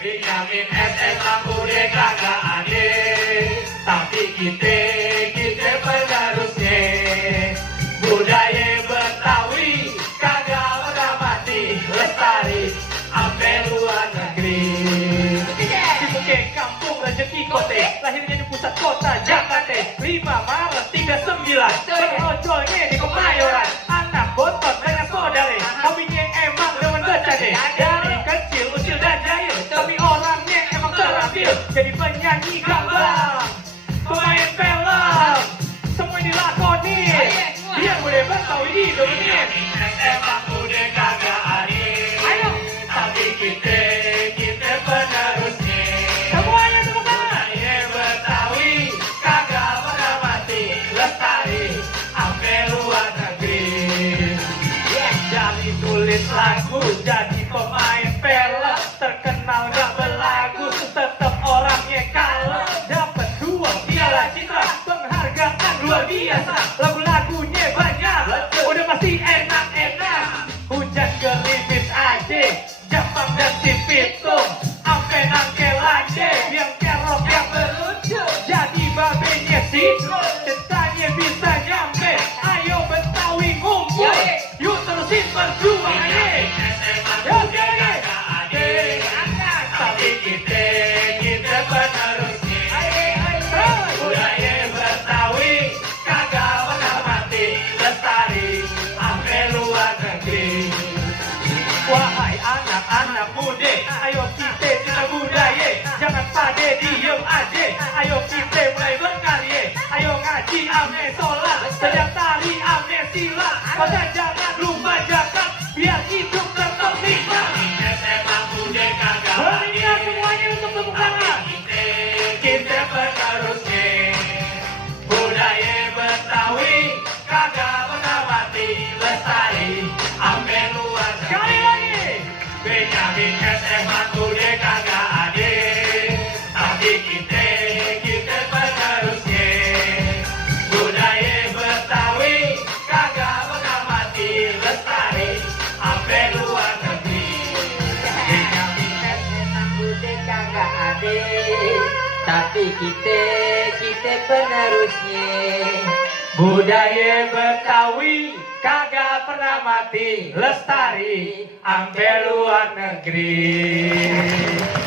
Benyamin SMA udah kagak ada, tapi kita penerusnya. Budaya Betawi kagak pernah mati, lestari sampai luar negeri. Di Bukit Kampung rezeki kote, lahirnya di pusat kota Jakarta. 5 Maret 39, berojolnya di Kemayoran. Anak botot dengan saudara, hobinya emang demen bercanda. Dari kecil usil dan jahil, tapi orangnya emang terampil. Jadi penyanyi gamblang, pemain film, semua dilakoni. Dia boleh Betawi di dunia. Emang udah kagak ada, tapi kita penerusnya. Semuanya tepuk tangan. Budaya Betawi kagak pernah mati, lestari sampai luar negeri. Dari tulis lagu jadi pemain film, terkenal gak berlagu, tetap orangnya kalah. Dapat 2 piala citra, penghargaan luar biasa. Lagu-lagunya banyak, udah pasti enak-enak. Hujan gerimis aja, Jepang dan si Pitung, ampe nangkel aja, yang kerok yang berlucu. Jadi babenya Sidro, cintanya bisa nyampe. Ayo Betawi ngumpul, yuk terusin perjuangannya. Yuk tapi kita penerusnya. Budaya Betawi kagak pernah mati, lestari sampai luar negeri. Wahai anak-anak muda, ayo kita cita budaya, jangan pada diem aja. Ayo kita mulai berkarya, ayo ngaji ame sholat, sedang tari ame silat. Pada jangan lupa zakat, biar hidup tetap nikmat. Berikan semuanya untuk tepuk tangan. Kita penerusnya. Budaya Betawi kagak pernah mati, lestari sampai luar negeri. Sekali lagi. Benyamin SMA udah kagak ada, tapi kita penerusnya. Budaya Betawi kagak pernah mati, lestari sampai luar negeri. Benyamin SMA udah kagak ada, tapi kita penerusnya. Budaya Betawi kagak pernah mati, lestari sampai luar negeri.